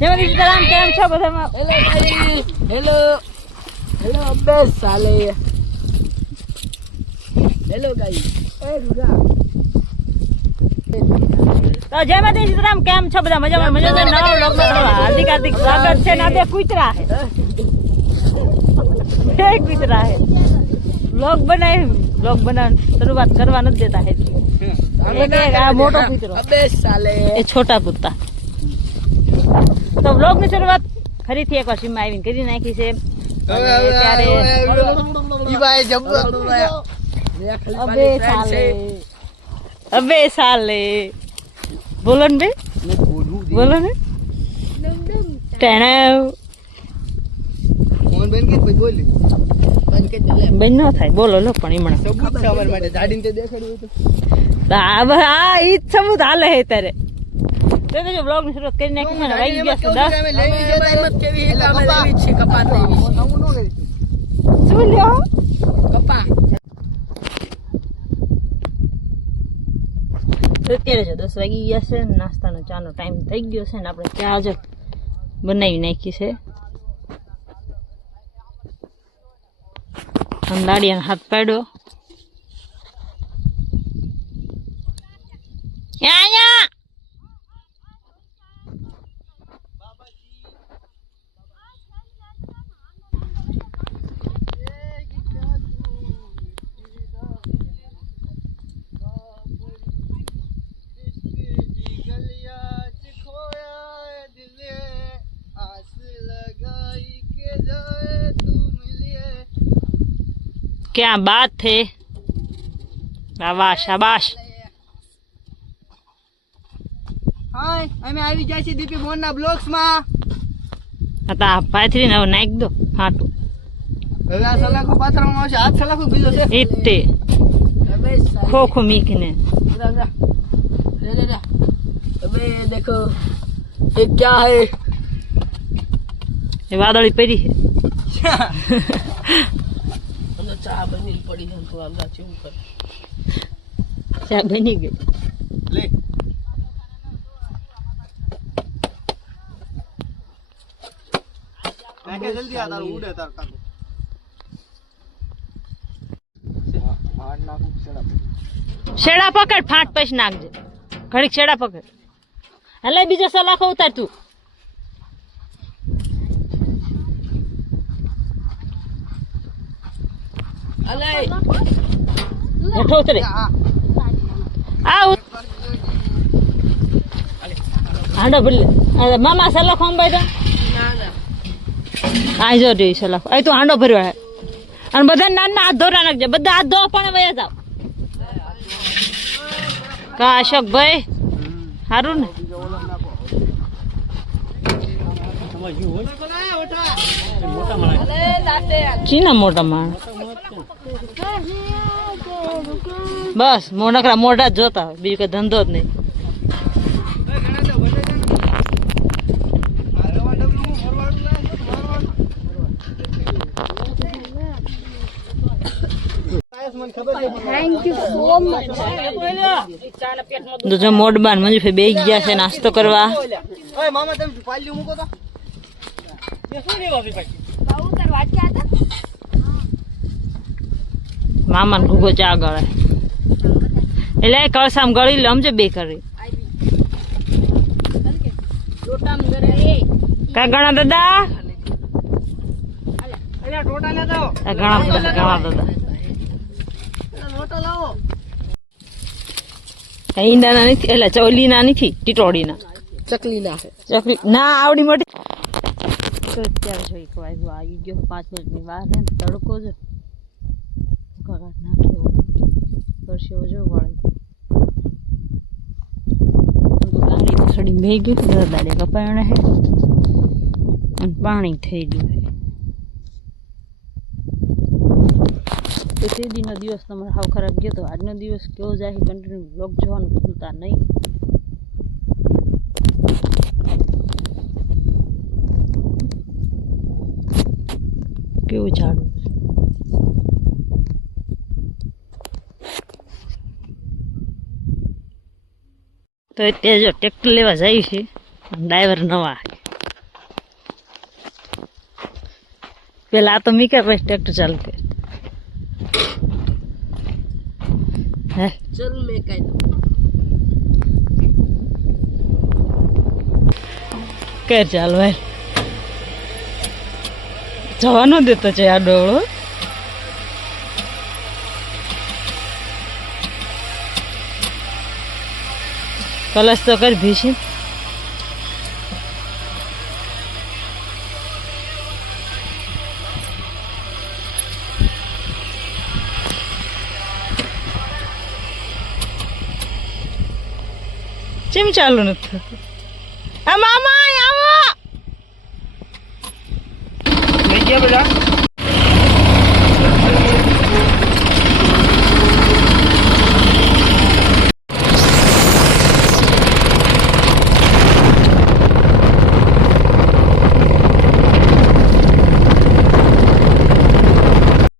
જેમાં સીતારામ કેમ છો બધામાં? હેલો ગાઈસ, હેલો હેલો અબે સાલે, હેલો ગાઈસ. એ રૂગા તો જેમાં સીતારામ કેમ છો બધા? મજામાં મજામાં. નવા વ્લોગમાં તમારું હાર્દિક હાર્દિક સ્વાગત છે. ના બે કૂતરા હે, બે કૂતરા હે. વ્લોગ બનાવવાની શરૂઆત કરવા નથી દેતા હે. એક આ મોટો કૂતરો, અબે સાલે, એ છોટા કૂતરા. તો વ્લોગ ની શરૂઆત ફરીથી એકવાર સીમા આવીને કરી નાખી છે. ત્યારે અબે સાલે બોલો ને બે, બોલો ને બેન ન થાય બોલો લો. પણ હમણાં હા ઈ જ સબૂત હાલે હે ત્યારે. તો બ્લોગ ની શરૂઆત કરી નાખી છે. વાગી ગયા છે 10. શું લ્યો કપા? અત્યારે છે 10 વાગી ગયા છે. નાસ્તાનો ચાનો ટાઈમ થઈ ગયો છે ને આપણે ચા જ બનાવી નાખી છે. દાડિયાનો હાથ પાડ્યો. क्या बात है, शाबाश शाबाश. હાય, અમે આવી જાય છે દીપી મોહન ના બ્લોગ્સ માં. હતા પાથરી ને હવે નાખ દો હાટું. હવે આ સલાખો પાથરવામાં આવશે. હાથ સલાખો બીજો છે ઇત્તે અબે સાલે, ખોખો મીકને. रे अबे देखो ये क्या है? એ વાદળી પડી છે. ચા બની પડી છે તો આમ ચેવું કર. ચા બની ગઈ. લે કાકે જલ્દી આ તારું ઉડે તાર કાકો. માર નાખું શેડા પકડ, ફાટ પછી નાખજે. ઘડીક શેડા પકડ. હલે બીજો સલાખો ઉતાર તું. અલે હેઠો ઉતરે. આ હાંડો ભરી લે. મામા સલાખો અંબાઈ દો. ના ના આ જો રે સલાખો. આ તું હાંડો ભરવા હે. અને બધા નાના હાથ ધોરા નાખજે. બધા હાથ ધો પણ વયા જાવ. કા અશોકભાઈ સારું ને? ચીના મોટા માણ બસ મોનકરા મોઢા જ જોતા હોય, બીજું કઈ ધંધો જ નહીં. તો જો મોડબાન મંજુભાઈ બે ગયા છે નાસ્તો કરવા. મામા તમે પાલ્યું મૂકો તો મામા ઘૂગો ચા ગળે એટલે કળસામ ગળી લે. સમજે બે કરી કા ગણા દાદા, ઘણા દાદા ઈંડાના નથી, એટલે ચોલીના નથી, ટીટોડીના ચકલી ના ચકલી ના આવડી મોટી. તો અત્યારે જો એક વાગ્યો આવી ગયો. 5 મિનિટની વાર હે. તડકો જો ઘરાટ નાખ્યો પરસેવો જો વળે. ગાડી સડી મેં ગયું. દાડે કપાયણે હે અને પાણી થઈ ગયું હે. તો તે દીનો દિવસ તમારે હાવ ખરાબ ગયો. તો આજનો દિવસ કેવો જાય કન્ટિન્યુ બ્લોગ જોવાનું ભૂલતા નહીં. કેવું ઝાડું તો અત્યારે જો ટ્રેક્ટર લેવા જાય છે. ડ્રાઈવર નવા પેલા આ તો મીકા પછી ટ્રેક્ટર ચાલુ કર હે ચલ મેં કઈ કર ચાલો હે જવાનો દેતો છે આ ડોળો કલશ તો કર ભીષી ચેમ ચાલુ નથી થતું